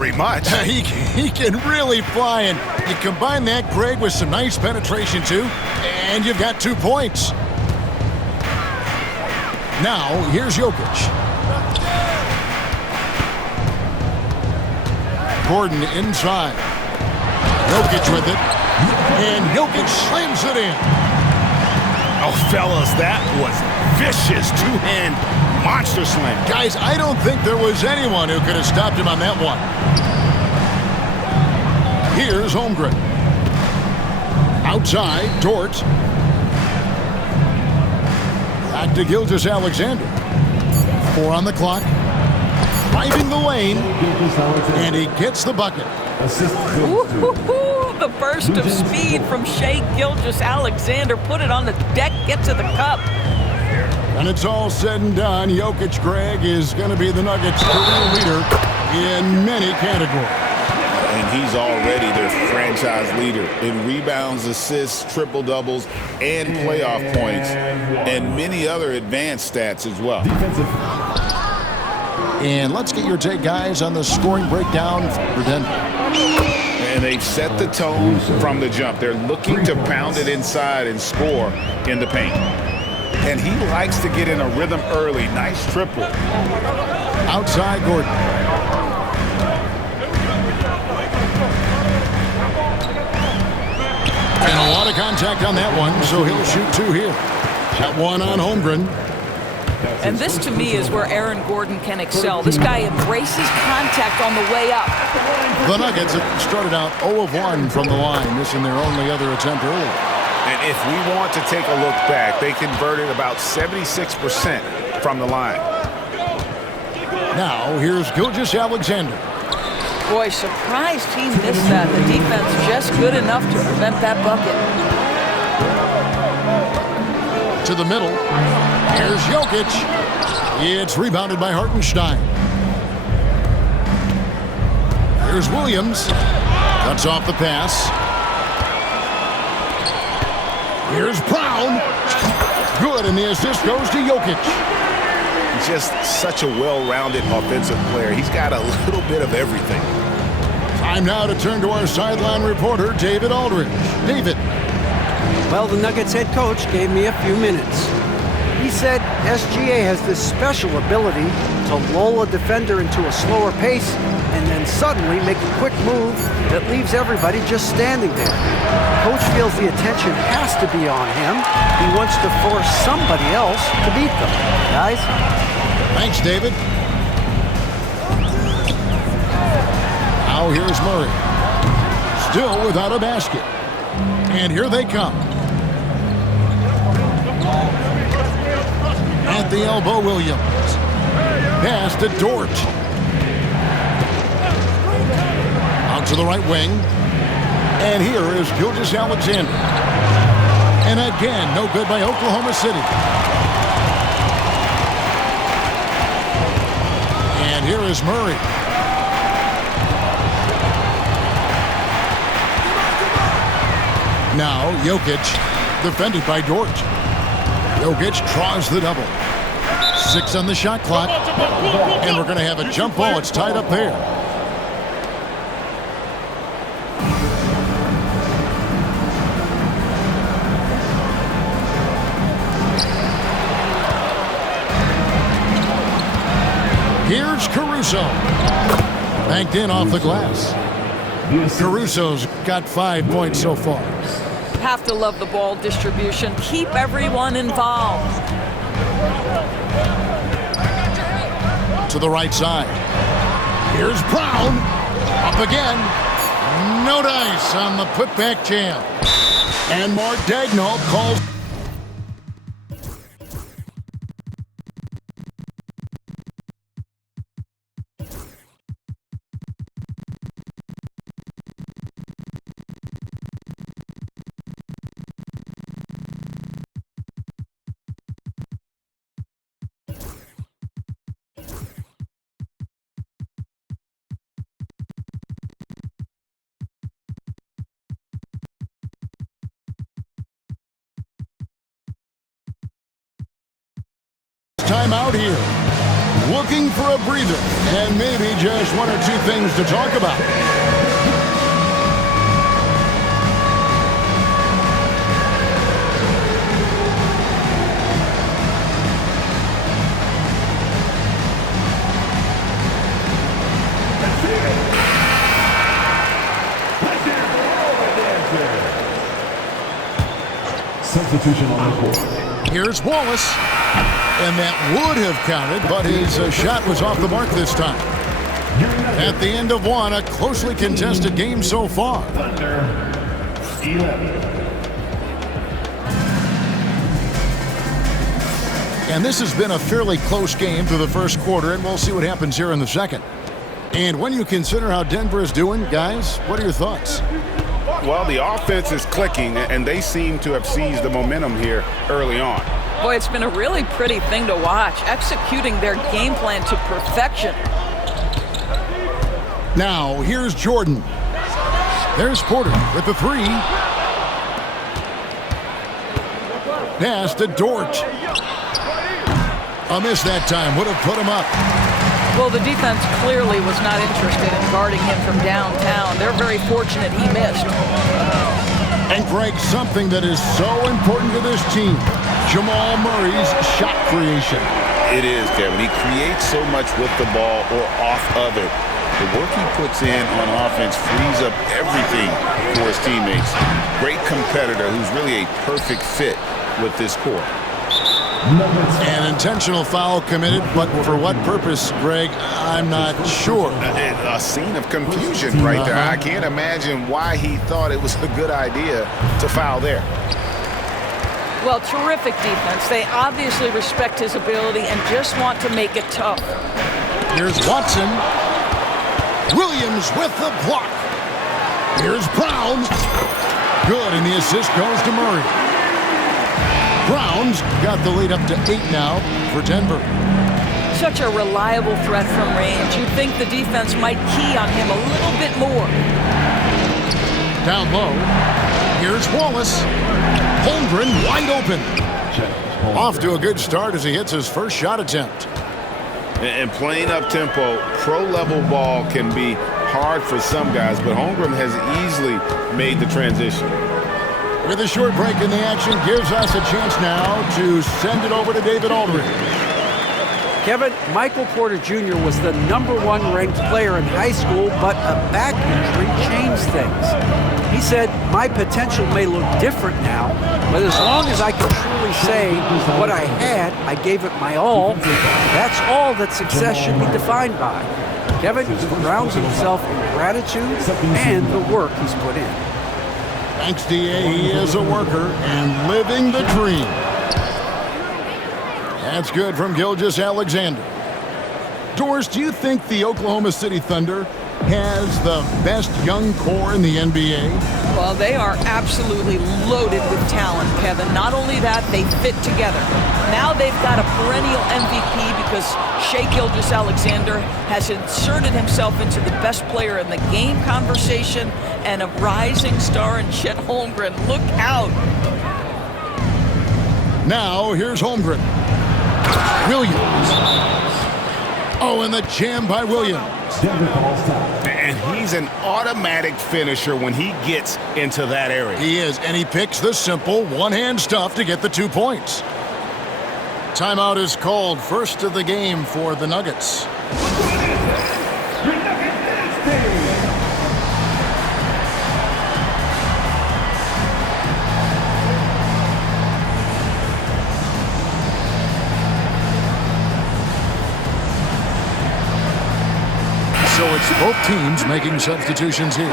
Very much. He can really fly, and you combine that, Greg, with some nice penetration, too, and you've got 2 points. Now, here's Jokic. Gordon inside. Jokic with it, and Jokic slams it in. Oh, fellas, that was vicious two-hand monster slam. Guys, I don't think there was anyone who could have stopped him on that one. Here's Holmgren. Outside, Dort. Back to Gilgeous-Alexander. 4 on the clock. Driving the lane, and he gets the bucket. The burst of speed from Shai Gilgeous-Alexander. Put it on the deck, get to the cup. And it's all said and done, Jokic, Greg, is going to be the Nuggets' career leader in many categories. And he's already their franchise leader in rebounds, assists, triple-doubles, and playoff points, and many other advanced stats as well. And let's get your take, guys, on the scoring breakdown for Denver. And they've set the tone from the jump. They're looking to pound it inside and score in the paint. And he likes to get in a rhythm early. Nice triple. Outside, Gordon. And a lot of contact on that one, so he'll shoot 2 here. That one on Holmgren. And this, to me, is where Aaron Gordon can excel. This guy embraces contact on the way up. The Nuggets have started out 0 of 1 from the line, missing their only other attempt early. And if we want to take a look back, they converted about 76% from the line. Now, here's Gilgeous-Alexander. Boy, surprised he missed that. The defense just good enough to prevent that bucket. To the middle. Here's Jokic. It's rebounded by Hartenstein. Here's Williams. Cuts off the pass. Here's Brown. Good, and the assist goes to Jokic. Just such a well-rounded offensive player. He's got a little bit of everything. Time now to turn to our sideline reporter, David Aldridge. David. Well, the Nuggets head coach gave me a few minutes. He said SGA has this special ability to lull a defender into a slower pace and then suddenly make a quick move that leaves everybody just standing there. Coach feels the attention has to be on him. He wants to force somebody else to beat them. Guys? Thanks, David. Now here's Murray. Still without a basket. And here they come. At the elbow, Williams. Pass to Dort. Out to the right wing. And here is Gilgeous-Alexander. And again, no good by Oklahoma City. And here is Murray. Now, Jokic, defended by Dort. Jokic draws the double. 6 on the shot clock. And we're going to have a jump ball. It's tied up there. Here's Caruso. Banked in off the glass. Caruso's got 5 points so far. Have to love the ball distribution. Keep everyone involved. To the right side. Here's Brown. Up again. No dice on the putback jam. And Mark Daigneault calls. Time out here. looking for a breather and maybe just one or two things to talk about. Substitution on the court. Here's Wallace. And that would have counted, but his shot was off the mark this time. At the end of one, a closely contested game so far. Thunder, 11. And this has been a fairly close game through the first quarter, and we'll see what happens here in the second. And when you consider how Denver is doing, guys, what are your thoughts? Well, the offense is clicking, and they seem to have seized the momentum here early on. Boy, it's been a really pretty thing to watch, executing their game plan to perfection. Now, here's Jordan. There's Porter with the three. Pass to Dort. A miss that time. Would have put him up. Well, the defense clearly was not interested in guarding him from downtown. They're very fortunate he missed. And Greg, something that is so important to this team, Jamal Murray's shot creation. It is, Kevin. He creates so much with the ball or off of it. The work he puts in on offense frees up everything for his teammates. Great competitor who's really a perfect fit with this core. An intentional foul committed, but for what purpose, Greg, I'm not sure. A scene of confusion right there. I can't imagine why he thought it was a good idea to foul there. Well, terrific defense. They obviously respect his ability and just want to make it tough. Here's Watson. Williams with the block. Here's Brown. Good, and the assist goes to Murray. Brown's got the lead up to 8 now for Denver. Such a reliable threat from range. You'd think the defense might key on him a little bit more. Down low. Here's Wallace. Holmgren wide open. Off to a good start as he hits his first shot attempt. And playing up-tempo, pro-level ball can be hard for some guys, but Holmgren has easily made the transition. With a short break in the action, gives us a chance now to send it over to David Aldridge. Kevin, Michael Porter Jr. was the #1 ranked player in high school, but a back injury changed things. He said, my potential may look different now, but as long as I can truly say what I had, I gave it my all, that's all that success should be defined by. Kevin grounds himself in gratitude and the work he's put in. Thanks, D.A. He is a worker and living the dream. That's good from Gilgeous-Alexander. Doris, do you think the Oklahoma City Thunder has the best young core in the NBA? Well, they are absolutely loaded with talent, Kevin. Not only that, they fit together. Now they've got a perennial MVP because Shai Gilgeous-Alexander has inserted himself into the best player in the game conversation and a rising star in Chet Holmgren. Look out. Now, here's Holmgren. Williams. Oh, and the jam by Williams. And he's an automatic finisher when he gets into that area. He is, and he picks the simple one-hand stuff to get the 2 points. Timeout is called, first of the game for the Nuggets. So it's both teams making substitutions here.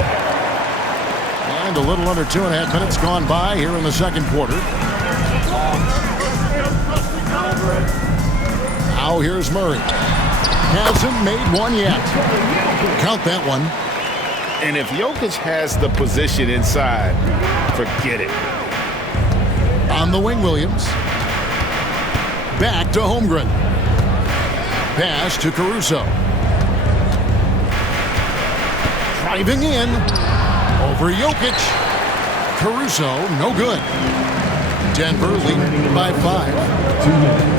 And a little under 2.5 minutes gone by here in the second quarter. Now here's Murray. Hasn't made one yet. Count that one. And if Jokic has the position inside, forget it. On the wing, Williams. Back to Holmgren. Pass to Caruso. Driving in. Over Jokic. Caruso, no good. Denver leading by 5. 2 minutes.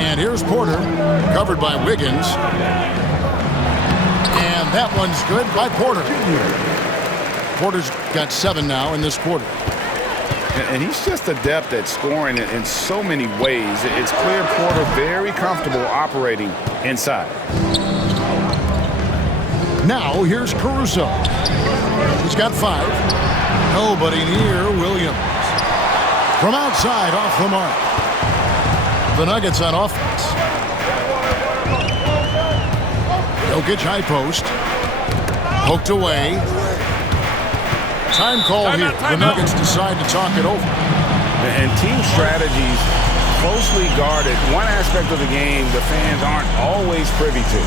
And here's Porter, covered by Wiggins. And that one's good by Porter. Porter's got 7 now in this quarter. And he's just adept at scoring in so many ways. It's clear Porter very comfortable operating inside. Now here's Caruso. He's got 5. Nobody near Williams. From outside, off the mark. The Nuggets on offense. Jokic high post. Poked away. Time call here. The Nuggets decide to talk it over. And team strategies closely guarded. One aspect of the game the fans aren't always privy to.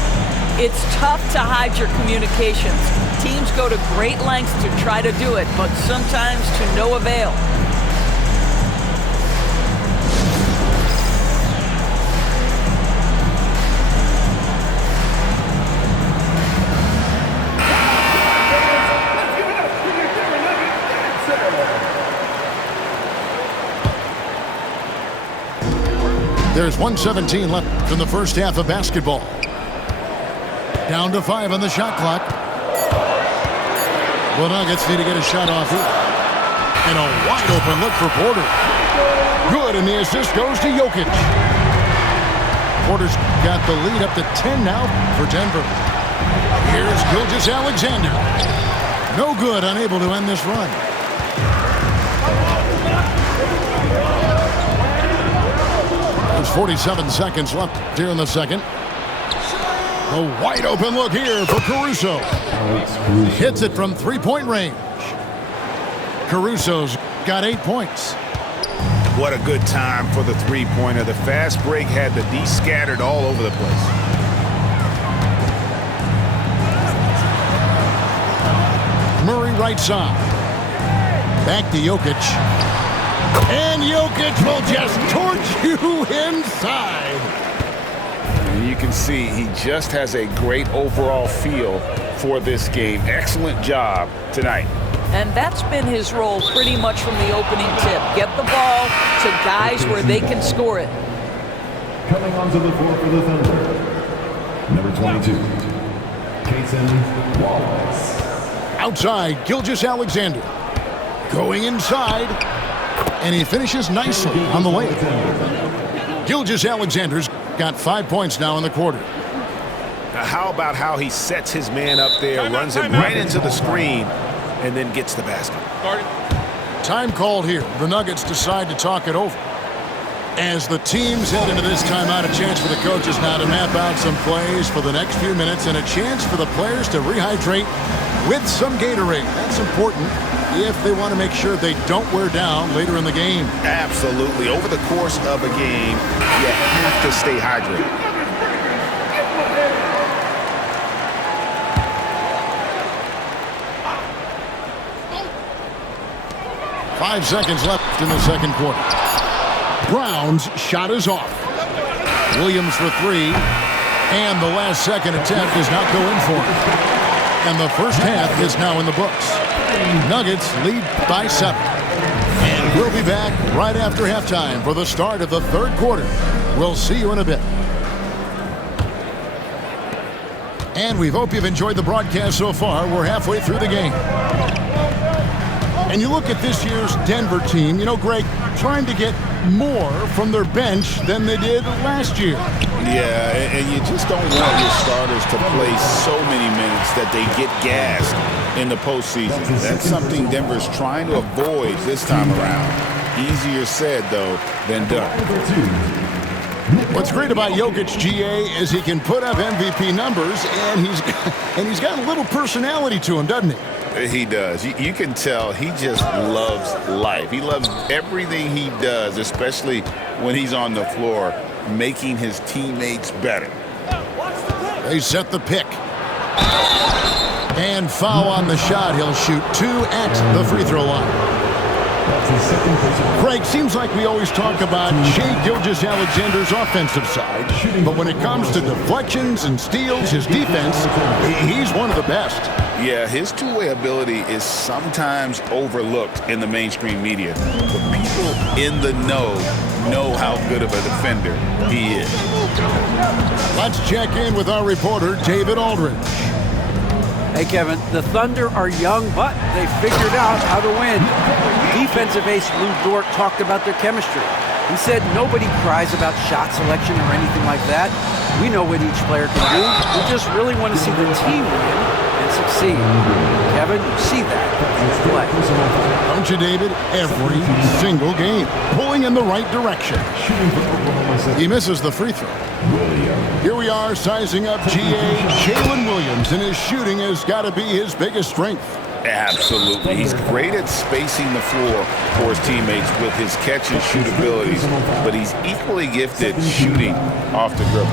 It's tough to hide your communications. Teams go to great lengths to try to do it, but sometimes to no avail. There's 1:17 left in the first half of basketball. Down to 5 on the shot clock. The Nuggets need to get a shot off here. And a wide open look for Porter. Good, and the assist goes to Jokic. Porter's got the lead up to 10 now for Denver. Here's Gilgeous-Alexander. No good, unable to end this run. There's 47 seconds left here in the second. A wide open look here for Caruso. Hits it from three-point range. Caruso's got 8 points. What a good time for the three-pointer. The fast break had the D scattered all over the place. Murray right side. Back to Jokic. And Jokic will just torch you inside. And you can see he just has a great overall feel for this game. Excellent job tonight. And that's been his role pretty much from the opening tip. Get the ball to guys where they can score it. Coming onto the floor for the Thunder, number 22, Cason Wallace. Outside, Gilgeous-Alexander. Going inside. And he finishes nicely on the layup. Gilgeous-Alexander's got 5 points now in the quarter. Now how about how he sets his man up there, runs him right into the screen, and then gets the basket. Time called here. The Nuggets decide to talk it over. As the teams head into this timeout, a chance for the coaches now to map out some plays for the next few minutes and a chance for the players to rehydrate with some Gatorade. That's important if they want to make sure they don't wear down later in the game. Absolutely. Over the course of a game, you have to stay hydrated. Five seconds left in the second quarter. Brown's shot is off. Williams for 3. And the last second attempt does not go in for him. And the first half is now in the books. Nuggets lead by 7. And we'll be back right after halftime for the start of the third quarter. We'll see you in a bit. And we hope you've enjoyed the broadcast so far. We're halfway through the game. And you look at this year's Denver team, you know, Greg, trying to get more from their bench than they did last year. Yeah, and you just don't want your starters to play so many minutes that they get gassed in the postseason. That's something Denver's trying to avoid this time around. Easier said, though, than done. What's great about Jokic, GA, is he can put up MVP numbers, and he's got a little personality to him, doesn't he? He does. You can tell he just loves life. He loves everything he does, especially when he's on the floor, making his teammates better. They set the pick. And foul on the shot. He'll shoot 2 at the free throw line. Craig, seems like we always talk about Shai Gilgeous-Alexander's offensive side, but when it comes to deflections and steals, his defense, he's one of the best. Yeah, his two-way ability is sometimes overlooked in the mainstream media. But people in the know how good of a defender he is. Let's check in with our reporter, David Aldridge. Hey, Kevin, the Thunder are young, but they figured out how to win. Defensive ace Lou Dort talked about their chemistry. He said nobody cries about shot selection or anything like that. We know what each player can do. We just really want to see the team win and succeed. Kevin, you see that in play. Don't you, David? Every single game, pulling in the right direction. He misses the free throw. Here we are sizing up GA. Jalen Williams, and his shooting has got to be his biggest strength. Absolutely. He's great at spacing the floor for his teammates with his catch and shoot abilities, but he's equally gifted shooting off the dribble.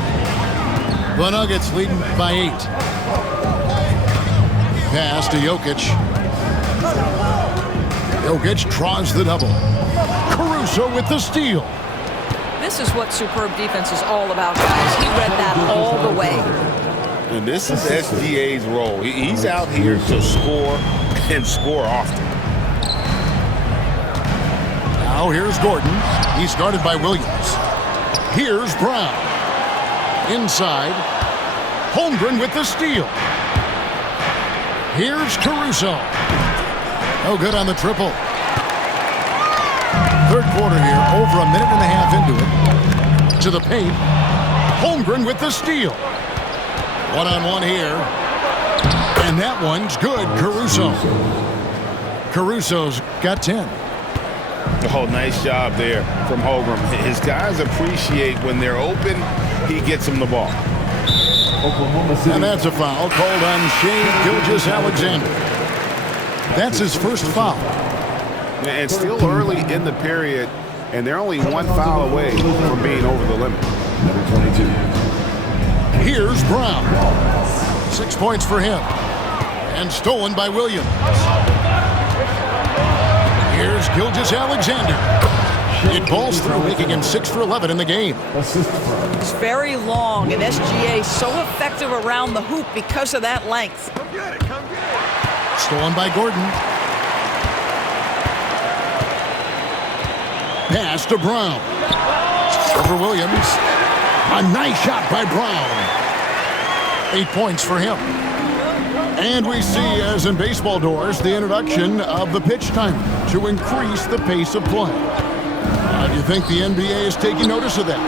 The Nuggets leading by 8. Pass to Jokic. Jokic draws the double. Caruso with the steal. This is what superb defense is all about, guys. He read that all the way. And this is SGA's role. He's out here to score and score often. Now here's Gordon. He's guarded by Williams. Here's Brown. Inside. Holmgren with the steal. Here's Caruso. No good on the triple. Third quarter here, over a minute and a half into it. To the paint. Holmgren with the steal. One-on-one here. And that one's good, Caruso. Caruso's got 10. Oh, nice job there from Holmgren. His guys appreciate when they're open, he gets them the ball. And that's a foul called on Shai Gilgeous-Alexander. That's his first foul. And still early in the period, and they're only one foul away from being over the limit. Number 22. Here's Brown. 6 points for him. And stolen by Williams. Here's Gilgeous-Alexander. It balls through, making him 6 for 11 in the game. It's very long, and SGA so effective around the hoop because of that length. Stolen by Gordon. Pass to Brown. Over Williams. A nice shot by Brown. 8 points for him. And we see, as in baseball doors, the introduction of the pitch timer to increase the pace of play. Do you think the NBA is taking notice of that?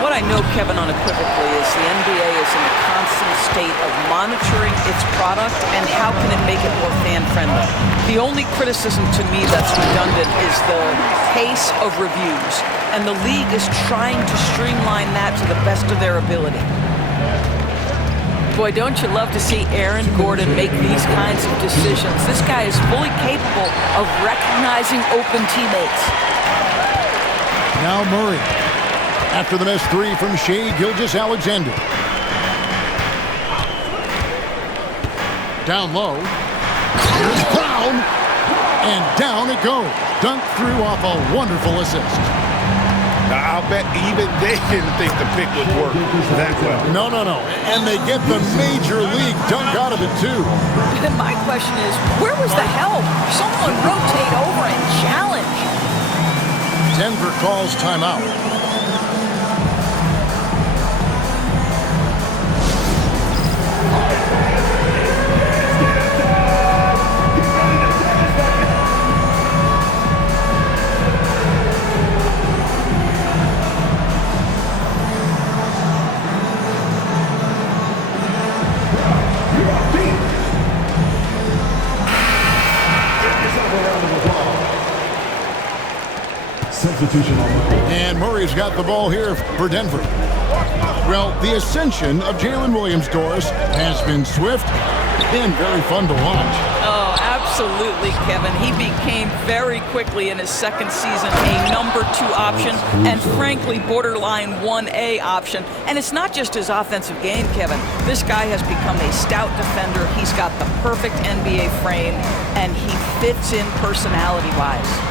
What I know, Kevin, unequivocally is the NBA is in a constant state of monitoring its product and how can it make it more fan-friendly. The only criticism to me that's redundant is the pace of reviews, and the league is trying to streamline that to the best of their ability. Boy, don't you love to see Aaron Gordon make these kinds of decisions. This guy is fully capable of recognizing open teammates. Now Murray. After the missed 3 from Shai Gilgeous-Alexander. Down low. Here's Brown. And down it goes. Dunked through off a wonderful assist. I'll bet even they didn't think the pick would work that well. No. And they get the major league dunk out of it, too. And my question is, where was the help? Someone rotate over and challenge. Denver calls timeout. And Murray's got the ball here for Denver. Well, the ascension of Jalen Williams, Doris, has been swift and very fun to watch. Oh, absolutely, Kevin. He became very quickly in his second season a number 2 option and frankly borderline 1A option. And it's not just his offensive game, Kevin. This guy has become a stout defender. He's got the perfect NBA frame and he fits in personality-wise.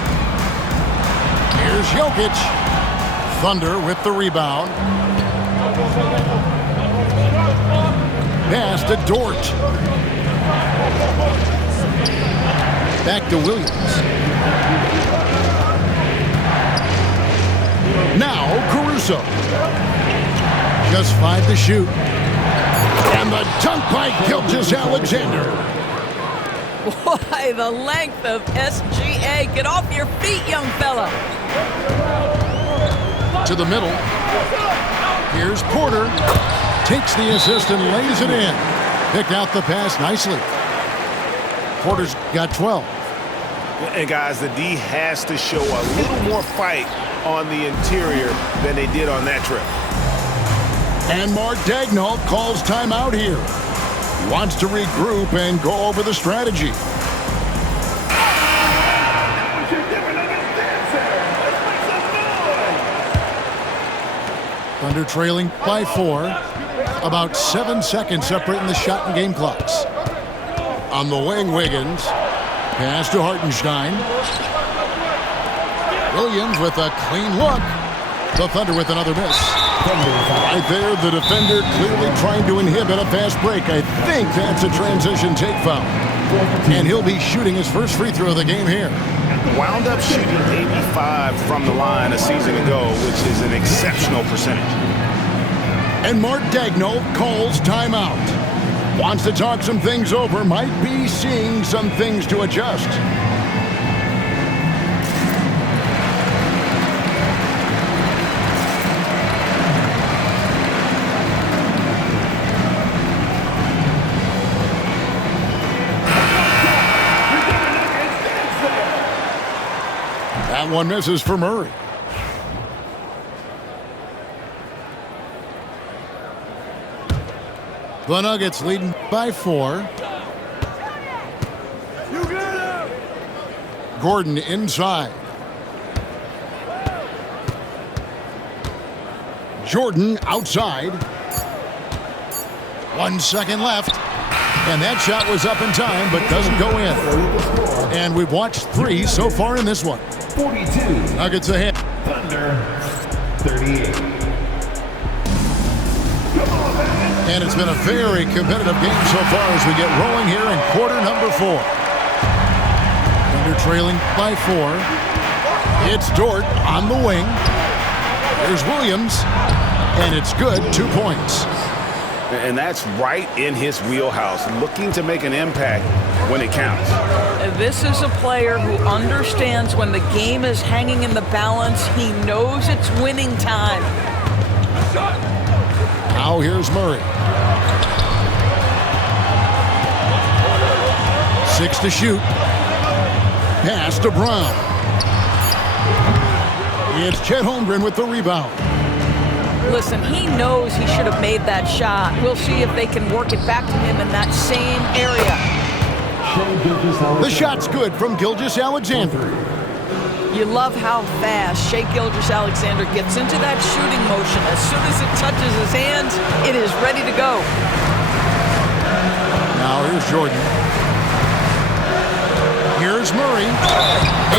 Here's Jokic. Thunder with the rebound. Pass to Dort. Back to Williams. Now Caruso. Just 5 to shoot. And the dunk by Gilgeous-Alexander. Boy, the length of SGA. Get off your feet, young fella. To the middle. Here's Porter. Takes the assist and lays it in. Picked out the pass nicely. Porter's got 12. And guys, the D has to show a little more fight on the interior than they did on that trip. And Mark Daigneault calls timeout here. He wants to regroup and go over the strategy. Thunder trailing by 4. About 7 seconds separating the shot and game clocks. On the wing, Wiggins. Pass to Hartenstein. Williams with a clean look. The Thunder with another miss. Right there, the defender clearly trying to inhibit a fast break. I think that's a transition take foul. And he'll be shooting his first free throw of the game here. Wound up shooting 85 from the line a season ago, which is an exceptional percentage. And Mark Daigneault calls timeout. Wants to talk some things over, might be seeing some things to adjust. That one misses for Murray. The Nuggets leading by 4. Gordon inside. Jordan outside. 1 second left. And that shot was up in time, but doesn't go in. And we've watched 3 so far in this one. 42. Nuggets ahead. Thunder 38. And it's been a very competitive game so far as we get rolling here in quarter number 4. Thunder trailing by 4. It's Dort on the wing. There's Williams. And it's good, 2 points. And that's right in his wheelhouse, looking to make an impact when it counts. This is a player who understands when the game is hanging in the balance. He knows it's winning time. Now here's Murray. 6 to shoot. Pass to Brown. It's Chet Holmgren with the rebound. Listen, he knows he should have made that shot. We'll see if they can work it back to him in that same area. The shot's good from Gilgeous-Alexander. You love how fast Shai Gilgeous-Alexander gets into that shooting motion. As soon as it touches his hands, it is ready to go. Now here's Jordan. Here's Murray.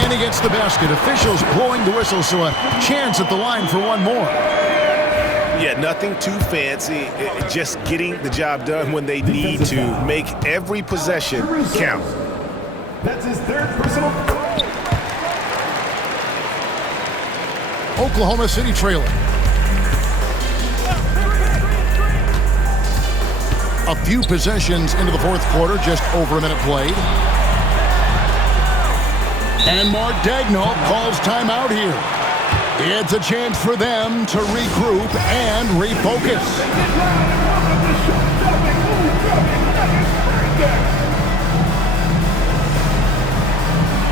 And he gets the basket. Officials blowing the whistle, so a chance at the line for one more. Yeah, nothing too fancy. Just getting the job done when they need to. Make every possession count. That's his 3rd personal. Oklahoma City trailing. A few possessions into the 4th quarter, just over a minute played. And Mark Daigneault calls timeout here. It's a chance for them to regroup and refocus.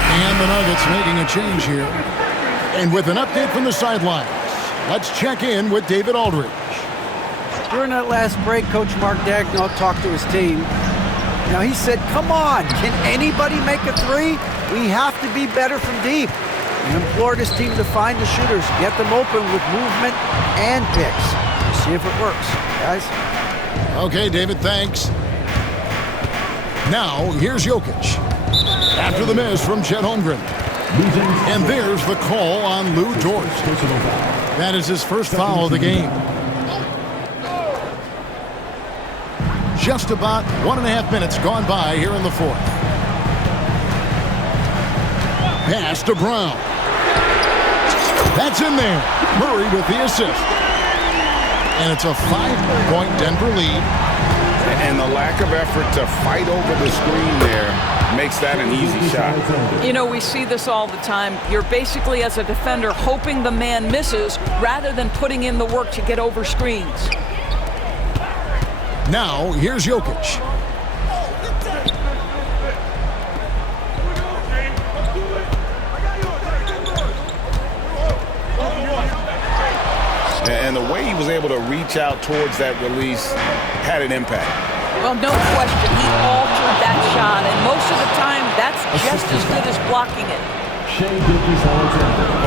And the Nuggets making a change here. And with an update from the sidelines, let's check in with David Aldridge. During that last break, Coach Mark Daigneault talked to his team. Now, he said, come on, can anybody make a 3? We have to be better from deep. He implored his team to find the shooters, get them open with movement and picks. We'll see if it works, guys. Okay, David, thanks. Now, here's Jokic. After the miss from Chet Holmgren. And there's the call on Lou Dort. That is his first foul of the game. just about 1.5 minutes gone by here in the fourth. Pass to Brown. That's in there. Murray with the assist. And it's a 5-point Denver lead. And the lack of effort to fight over the screen there makes that an easy shot. You know, we see this all the time. You're basically, as a defender, hoping the man misses rather than putting in the work to get over screens. Now, here's Jokic. And the way he was able to reach out towards that release had an impact. Well, no question, he altered that shot, and most of the time, that's just as good as blocking it.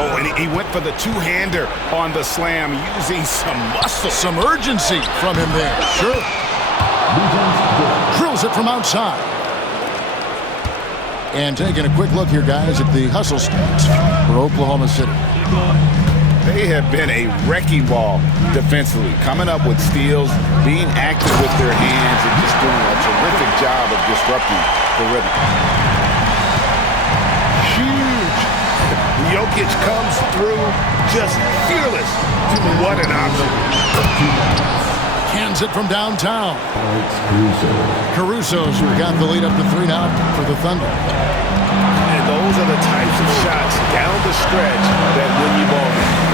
Oh, and he went for the two-hander on the slam, using some muscle. Some urgency from him there. Sure. Drills it from outside. And taking a quick look here, guys, at the hustle stats for Oklahoma City. They have been a wrecking ball defensively, coming up with steals, being active with their hands, and just doing a terrific job of disrupting the rhythm. Huge. Jokic comes through just fearless. What an option. Cans it from downtown. Caruso's got the lead up to 3 now for the Thunder. And those are the types of shots down the stretch that win you ball games.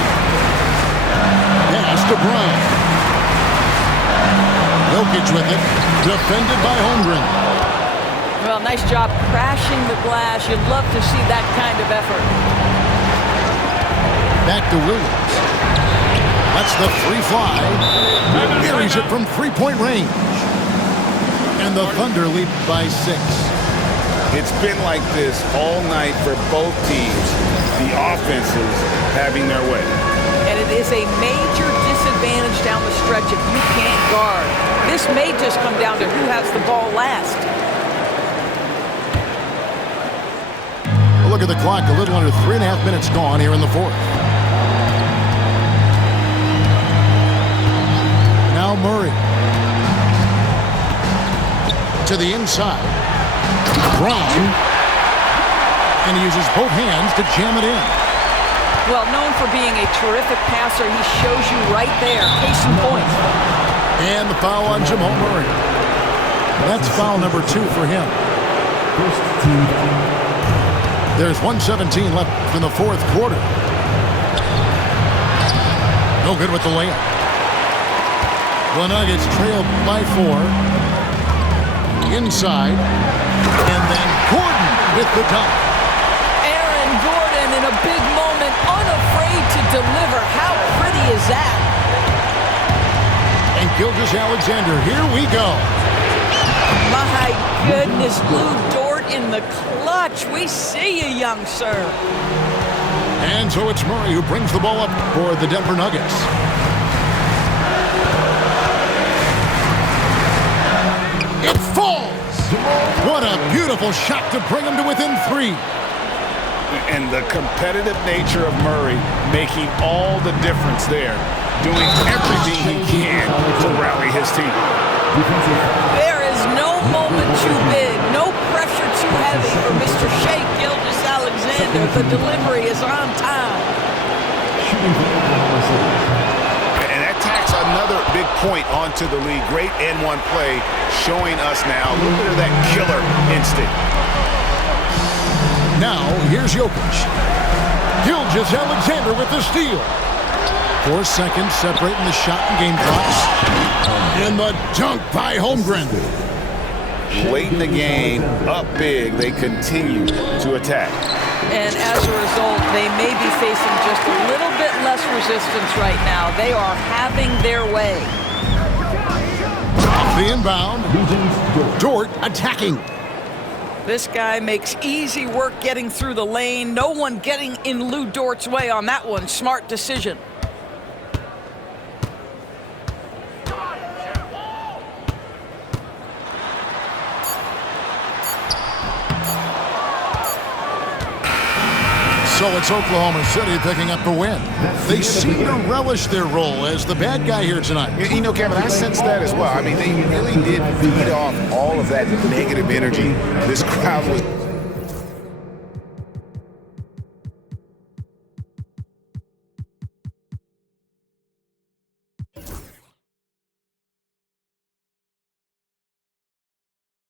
Pass to Brown. Jokic with it. Defended by Holmgren. Well, nice job crashing the glass. You'd love to see that kind of effort. Back to Williams. That's the free fly. Carries it from 3-point range. And the Thunder lead by 6. It's been like this all night for both teams. The offenses having their way. And it is a major disadvantage down the stretch if you can't guard. This may just come down to who has the ball last. Look at the clock. A little under 3.5 minutes gone here in the fourth. Now Murray. To the inside. Brown. And he uses both hands to jam it in. Well, known for being a terrific passer, he shows you right there. Case in point. And the foul on Jamal Murray. That's foul number 2 for him. There's 1:17 left in the fourth quarter. No good with the layup. The Nuggets trail by 4. Inside. And then Gordon with the dunk. Aaron Gordon in a big moment, unafraid to deliver. How pretty is that? And Gilgeous-Alexander, here we go. My goodness, Lou Dort in the clutch. We see you, young sir. And so it's Murray who brings the ball up for the Denver Nuggets. It falls. What a beautiful shot to bring him to within 3. And the competitive nature of Murray making all the difference there, doing everything he can to rally his team. There is no moment too big, no pressure too heavy for Mr. Shai Gilgeous-Alexander. The delivery is on time. And that tacks another big point onto the lead. Great N1 play, showing us now a little bit of that killer instinct. Now, here's Jokic. Gilgeous-Alexander with the steal. 4 seconds separating the shot and game clocks. And the dunk by Holmgren. Late in the game, up big, they continue to attack. And as a result, they may be facing just a little bit less resistance right now. They are having their way. Off the inbound. Dort attacking. This guy makes easy work getting through the lane. No one getting in Lou Dort's way on that one. Smart decision. So it's Oklahoma City picking up the win. They seem to relish their role as the bad guy here tonight. You know, Kevin, I sense that as well. I mean, they really did feed off all of that negative energy this crowd was